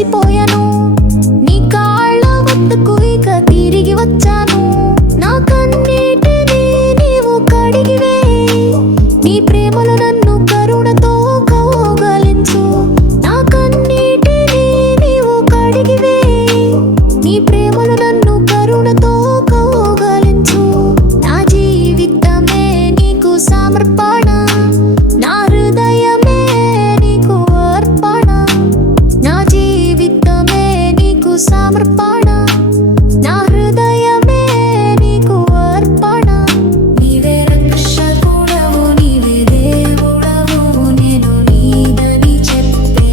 అలసిపోయాను, నీ కాళ్ళ వద్దకు ఇక తిరిగి వచ్చాను. నా కన్నీటిని నీవు కడిగివేయి, నీ ప్రేమలో నన్ను కరుణతో కౌగలించు. నా కన్నీటిని నీవు కడిగివేయి, నీ ప్రేమలో నన్ను కరుణతో కౌగలించు. నా జీవితమే నీకు సమర్పణ, నా హృదయమే నీకు అర్పణ. నా జీవితమే నీకు సమర్పణ, నా హృదయమే నీకు అర్పణ. నీవే రక్షకుడవు, నీవే దేవుడవు, నేను నీదని చెప్పే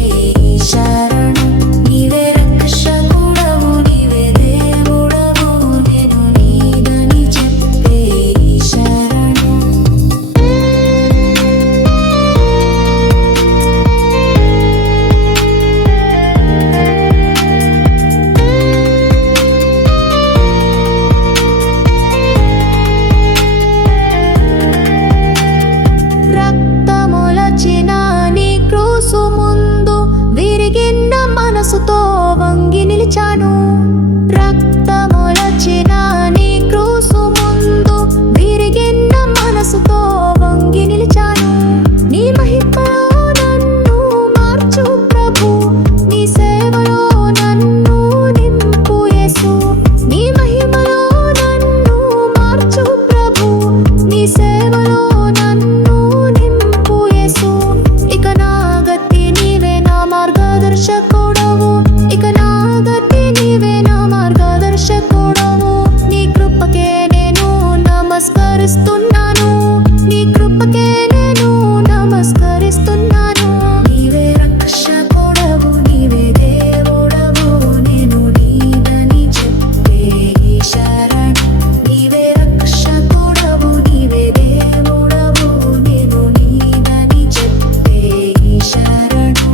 శరణు. నీవే రక్షకుడవు, నీవే దేవుడవు, నేను నీదని చెప్పే శరణు. రక్తములచిన నీ క్రూసు ముందు విరిగిన మనసుతో వంగి నిలిచాను. రక్తములచిన నీ క్రూసు ముందు విరిగిన మనసుతో వంగి నిలిచాను. నీ మహిమలో నన్ను మార్చు ప్రభు, నీ సేవలో నన్ను నింపు యేసు. నీ మహిమలో నన్ను మార్చు ప్రభు, నీ సేవలో నన్ను నింపు యేసు. ఇక నా గతి నీవే, నా మార్గదర్శకుడవు. ఇక నా గతి నీవే, నా మార్గదర్శకుడవు. నీ కృపకే నేను నమస్కరిస్తున్నాను, నీ కృపకే నేను నమస్కరిస్తున్నాను. నీవే రక్షకుడవు, నీవే దేవుడవు, నేను నీదని చెప్పే శరణు. నీవే రక్షకుడవు, నీవే దేవుడవు, నేను నీదని చెప్పే శరణు.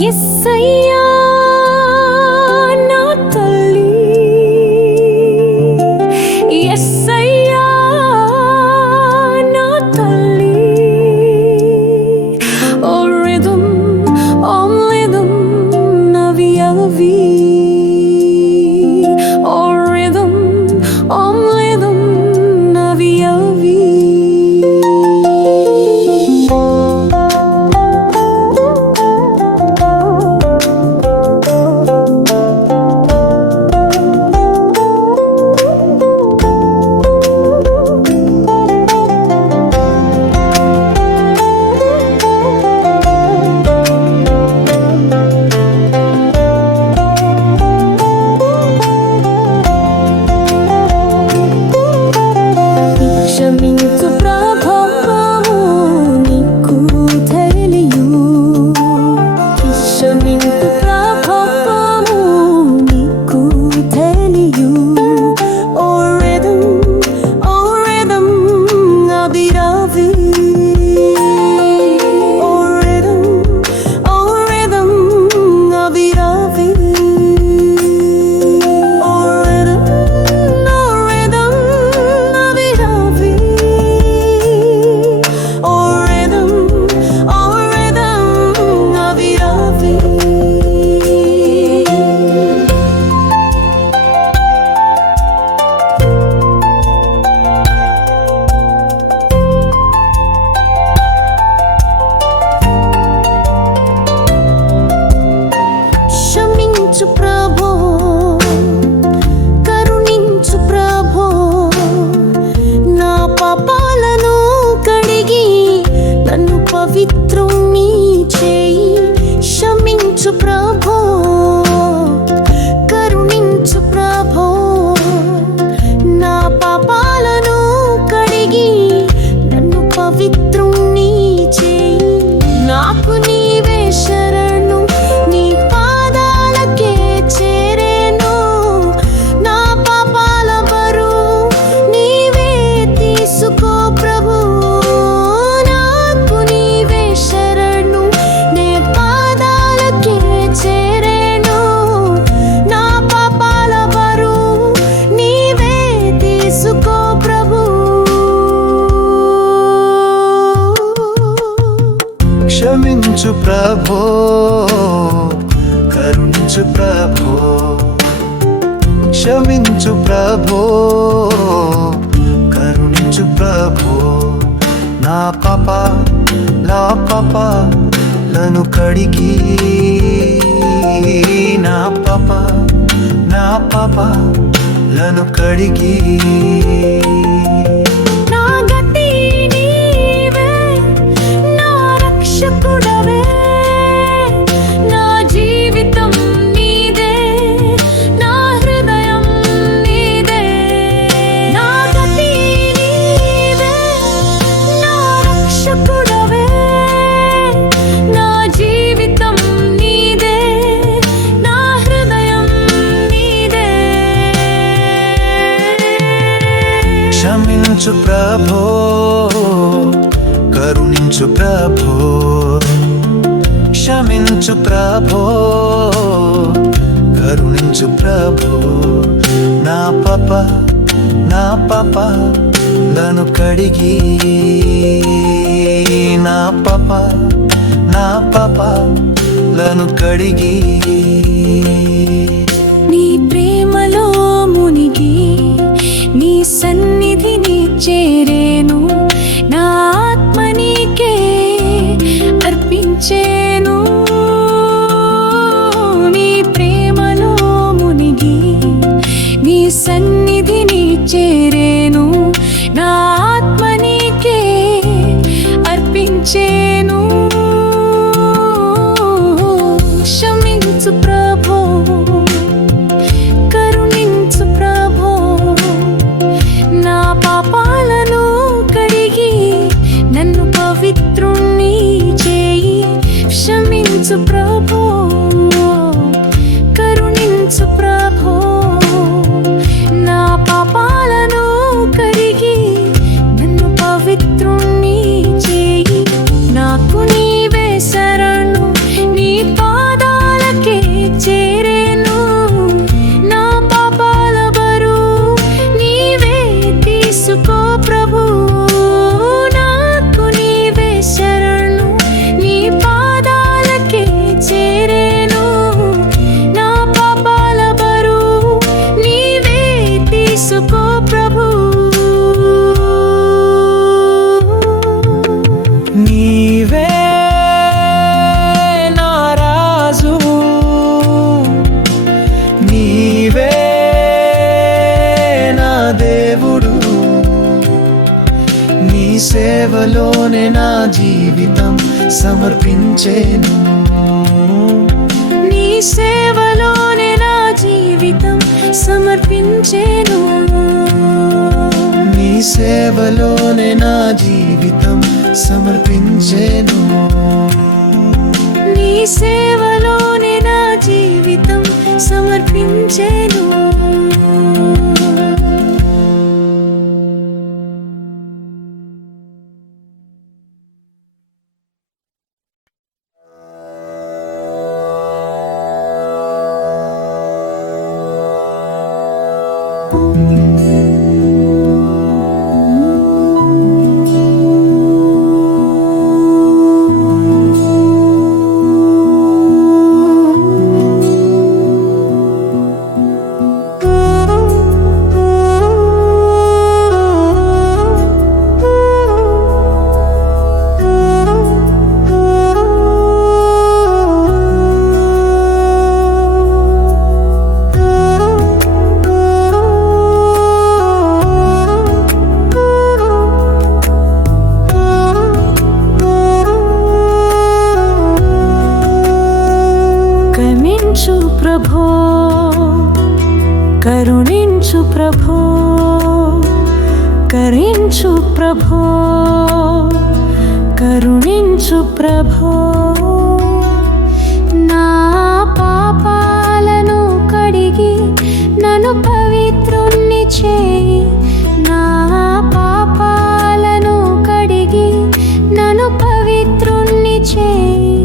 యేసయ్యా నా తల్లి, యేసయ్యా నా తల్లి. ఓ rhythm of your beat, oh rhythm of your beat. ప్రభో, కరుణించు ప్రభో, క్షమించు ప్రభో, కరుణించు ప్రభో. నా పాపాలను కడిగి, నా పాపాలను కడిగి. నా గతి నీవే, నా రక్షకుడవే, నా జీవితం నీదే, నా హృదయం నీదే. నా గతి నీవే, నా రక్షకుడవే, నా జీవితం నీదే, నా హృదయం నీదే. క్షమించు ప్రభో, కరుణించు ప్రభో, క్షమించు ప్రభో, కరుణించు ప్రభో. నా పాపాలను కడిగి, నా పాపాలను కడిగి. నీ ప్రేమలో మునిగి, నీ సన్నిధిని చేరేను, నా ఆత్మ నీకే అర్పించేను. నీ ప్రేమలో మునిగి, నీ సన్నిధిని చేరేను, నా ఆత్మ నీకే అర్పించేను. క్షమించు ప్రభో, కరుణించు ప్రభో, నా పాపాలను కడిగి నన్ను పవిత్రుణ్ణి చేయి. క్షమించు ప్రభో, కరుణించు ప్రభో, నా పాపాలను కడిగి నన్ను పవిత్రుణ్ణి చేయి. నాకు నీవే శరణు, నీ పాదాలకే చేరేను, నా పాపాల బరువు నీవే తీసుకో ప్రభు. నాకు నీవే శరణు, నీ పాదాలకే చేరేను, నా పాపాల బరువు నీవే తీసుకో ప్రభు. నీవే నా రాజు, నీవే నా దేవుడు, నీ సేవలోనే నా జీవితం సమర్పించేను. నీ సేవలోనే నా జీవితం సమర్పించేను. నీ సేవలోనే నా జీవితం సమర్పించేను. నీ సేవలోనే నా జీవితం సమర్పించేను. ప్రభో, కరుణించు ప్రభో, కరుణించు ప్రభో, కరుణించు ప్రభో. నా పాపాలను కడిగి నన్ను పవిత్రుణ్ణి చేయి. నా పాపాలను కడిగి నన్ను పవిత్రుణ్ణి చేయి.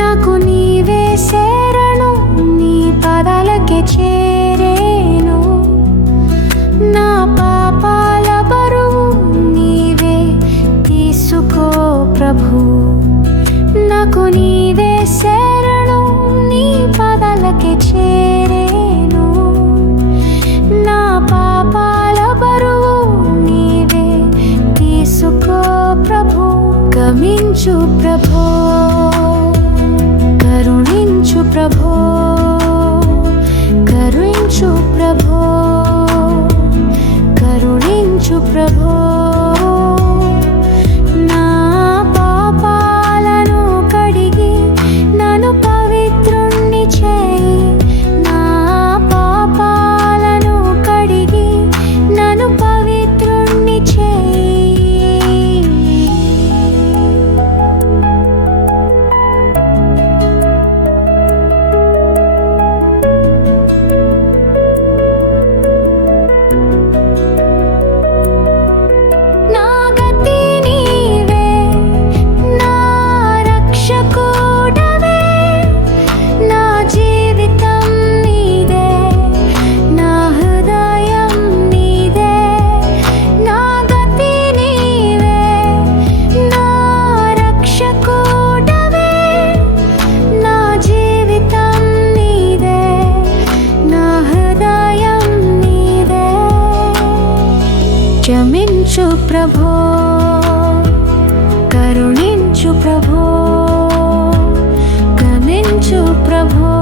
నాకు నీవే శరణు, నీ పాదాలకే చేరేను. నా పాపాల బరువు నీవే తీసుకో ప్రభు. నాకు ప్రభో కరుణించు ప్రభో కరుణించు ప్రభో నా పాపాలను కడిగి నన్ను పవిత్రుణ్ణి చేయి నా పాపాలను కడిగి నన్ను పవిత్రుణ్ణి చేయి నా గతి నీవే నా రక్షకుడవే నా జీవితం నీదే నా హృదయం నీదే నా గతి నీవే నా రక్షకుడవే నా జీవితం నీదే నా హృదయం నీదే క్షమించు ప్రభో కరుణించు ప్రభో క్షమించు ప్రభో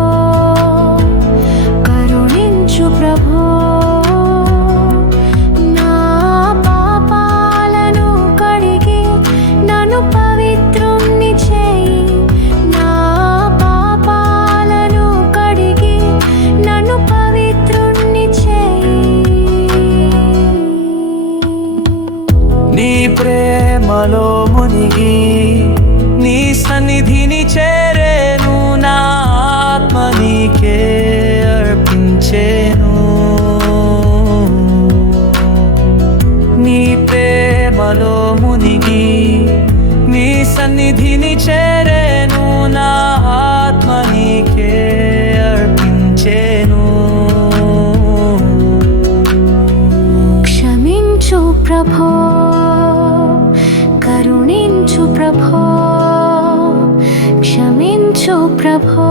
కరుణించు ప్రభో నా పాపాలను కడిగి నన్ను పవిత్రుణ్ణి చేయి నా పాపాలను కడిగి నన్ను పవిత్రుణ్ణి చేయి నీ ప్రేమలో మునిగి నీ సన్నిధిని చేరేను నా ఆత్మ నీకే అర్పించేను నీ ప్రేమలో మునిగి నీ సన్నిధిని చేరేను నా ఆత్మ నీకే అర్పించేను క్షమించు ప్రభో కరుణించు ప్రభో క్షమించు ప్రభో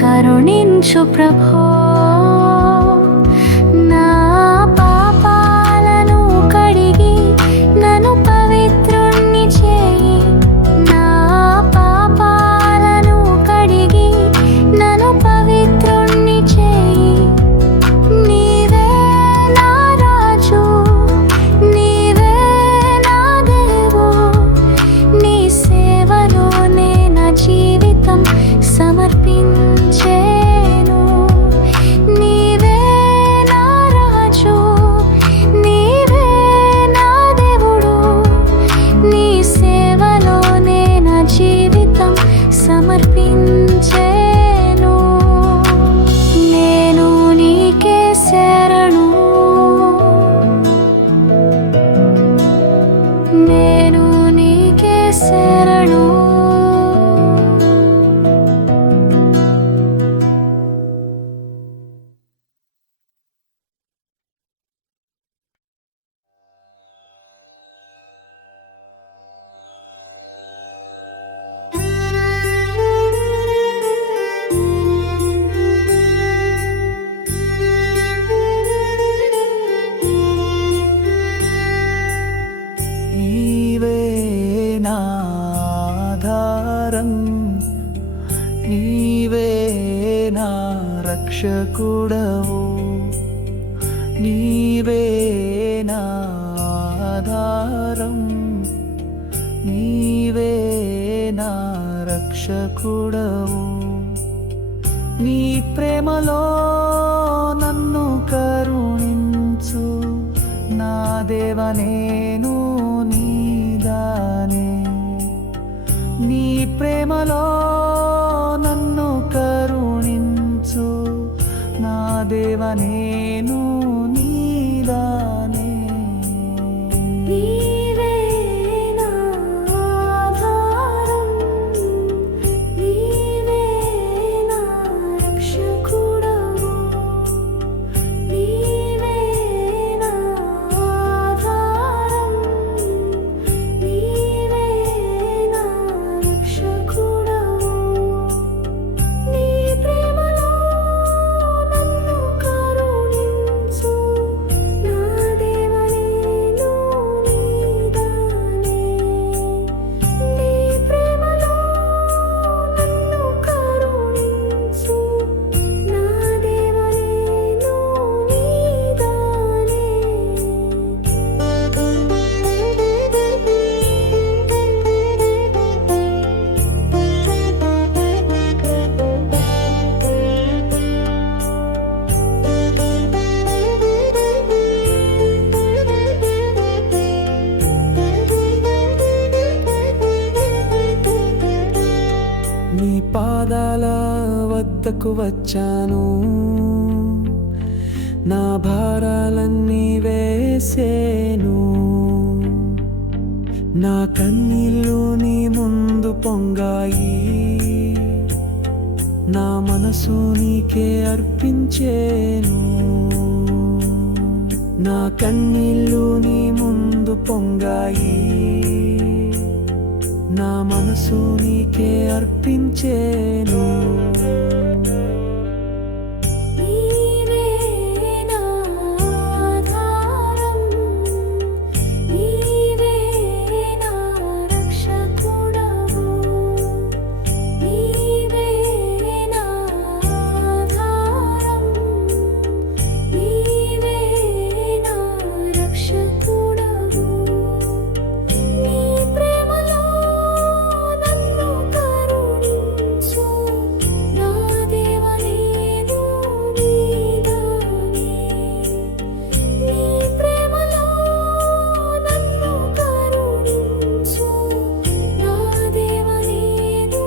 కరుణించు ప్రభో నా పాపాలను కడిగి నన్ను పవిత్రుణ్ణి చేయి నా పాపాలను కడిగి నన్ను పవిత్రుణ్ణి చేయి నీవే నా రాజు నీవే నా దేవు నీ సేవలోనే నా జీవితం సమర్పించేను నీవే నా రాజు నీవే నా దేవుడు నీ సేవలోనే నా జీవితం సమర్పించేను నేను నీకే శరణు నేను నీకే శరణు నీవే నా ఆధారం నీవే నా రక్షకుడవు నీవే నా ఆధారం నీవే నా రక్షకుడవు నీ ప్రేమలో నన్ను కరుణించు నా దేవ నేను నీదానే నీ ప్రేమలో నన్ను కరుణించు నా దేవ నేను నీదానే నీవే నా ఆధారం నీవే నా రక్షకుడవు నీవే నా ఆధారం నీవే నా రక్షకుడవు నీ ప్రేమలో నన్ను కరుణించు పాదాల వద్దకు వచ్చాను, నా భారాలన్నీ వేసేను. నా కన్నీళ్ళు నీ ముందు పొంగాయి, నా మనసు నీకే అర్పించేను. నా కన్నీళ్ళు నీ ముందు పొంగాయి, నా మనసు నీకే అర్పించేను. నీవే నా ఆధారం, నీవే నా రక్షకుడవు. నీవే నా ఆధారం, నీవే నా రక్షకుడవు. నీ ప్రేమలో నన్ను కరుణించు, నా దేవా నేను నీదానే. నీ ప్రేమలో నన్ను కరుణించు, నా దేవా నేను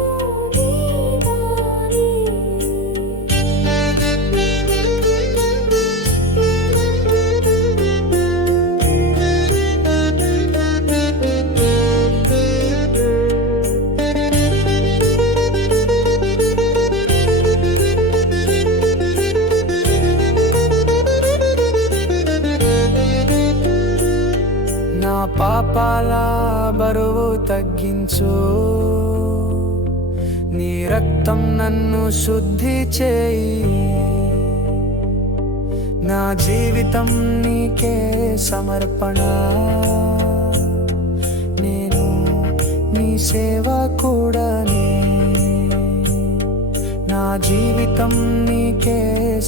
నా పాపాల బరువు తగ్గించు, నీ రక్తం నన్ను శుద్ధి చేయి. నా జీవితం నీకే సమర్పణ, నేను నీ సేవకుడనే. నా జీవితం నీకే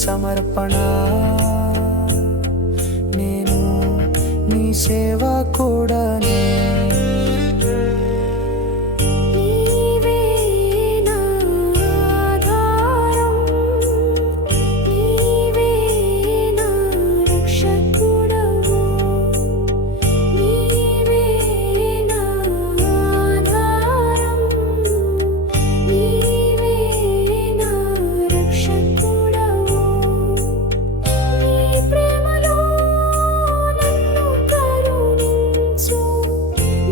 సమర్పణ, నేను నీ సేవకుడనే. నీవే నా ఆధారం, నీవే నా రక్షకుడవు. నీవే నా ఆధారం, నీవే నా రక్షకుడవు. నీ ప్రేమలో నన్ను కరుణించు,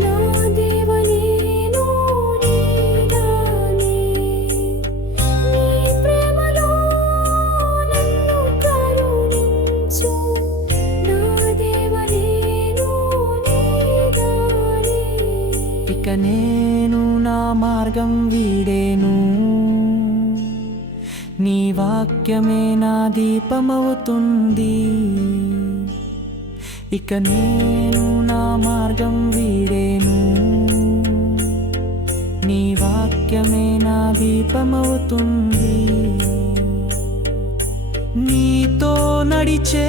నా దేవా నేను నీదానే. నీ ప్రేమలో నన్ను కరుణించు, నా దేవా నేను నీదానే. ఇక నేను నా మార్గం వీడేను, నీ వాక్యమే నా దీపమవుతుంది. ఇక నేను నా మార్గం వీడేను, నీ వాక్యమే నా దీపమవుతుంది. నీతో నడిచే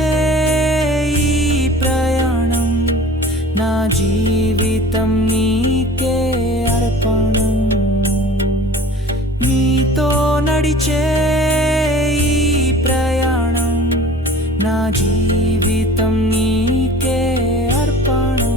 ఈ ప్రయాణం, నా జీవితం నీకే అర్పణం. నీతో నడిచే ఈ ప్రయాణం, నా జీవితం నీకే అర్పణం.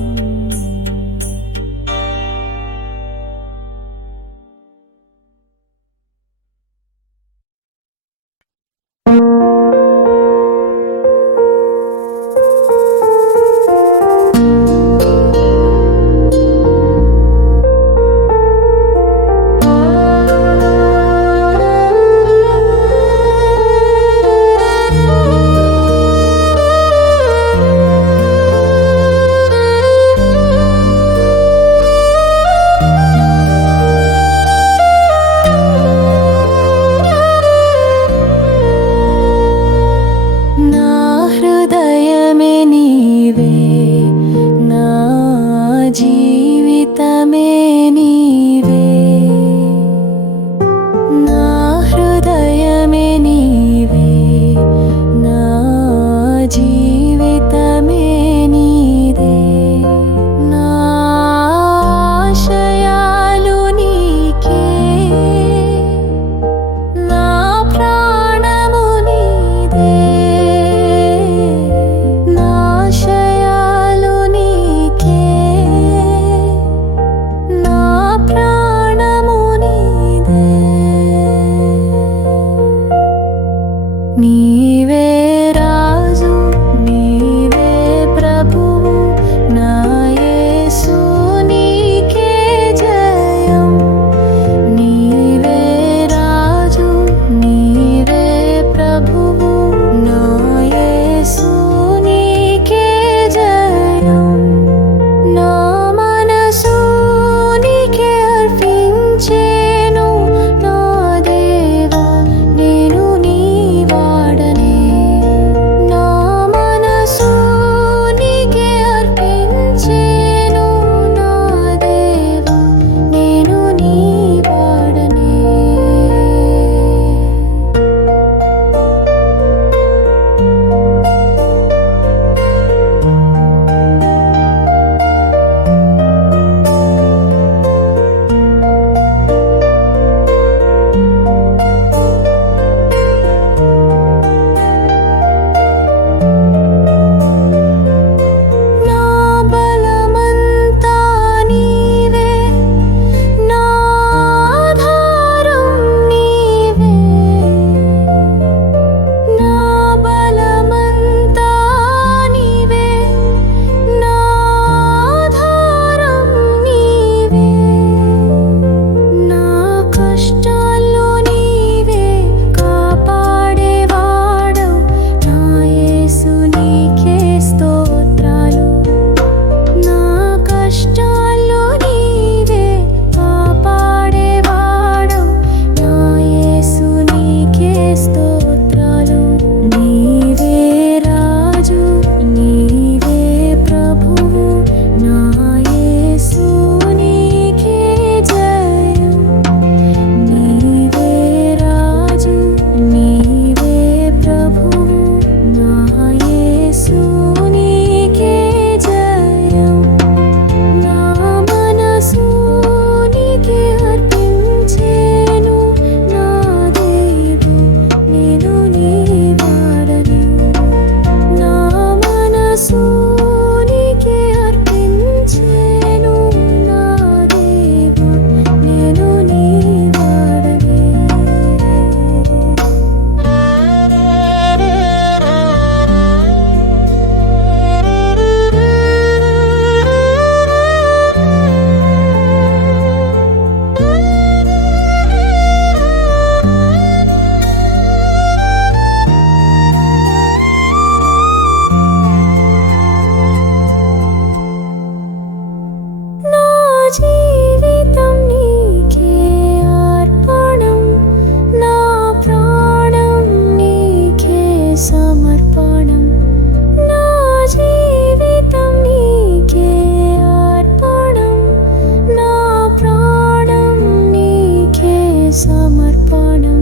సమర్పణం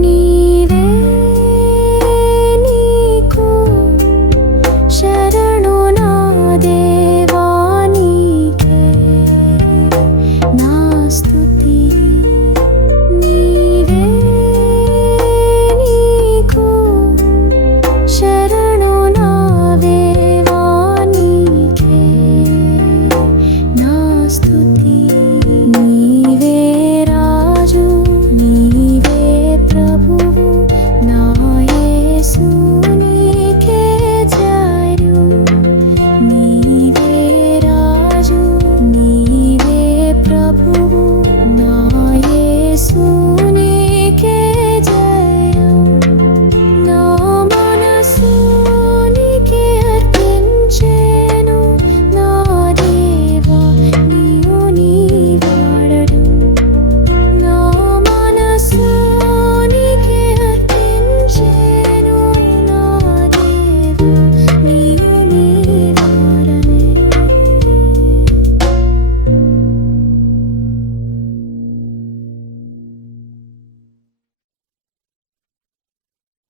నీ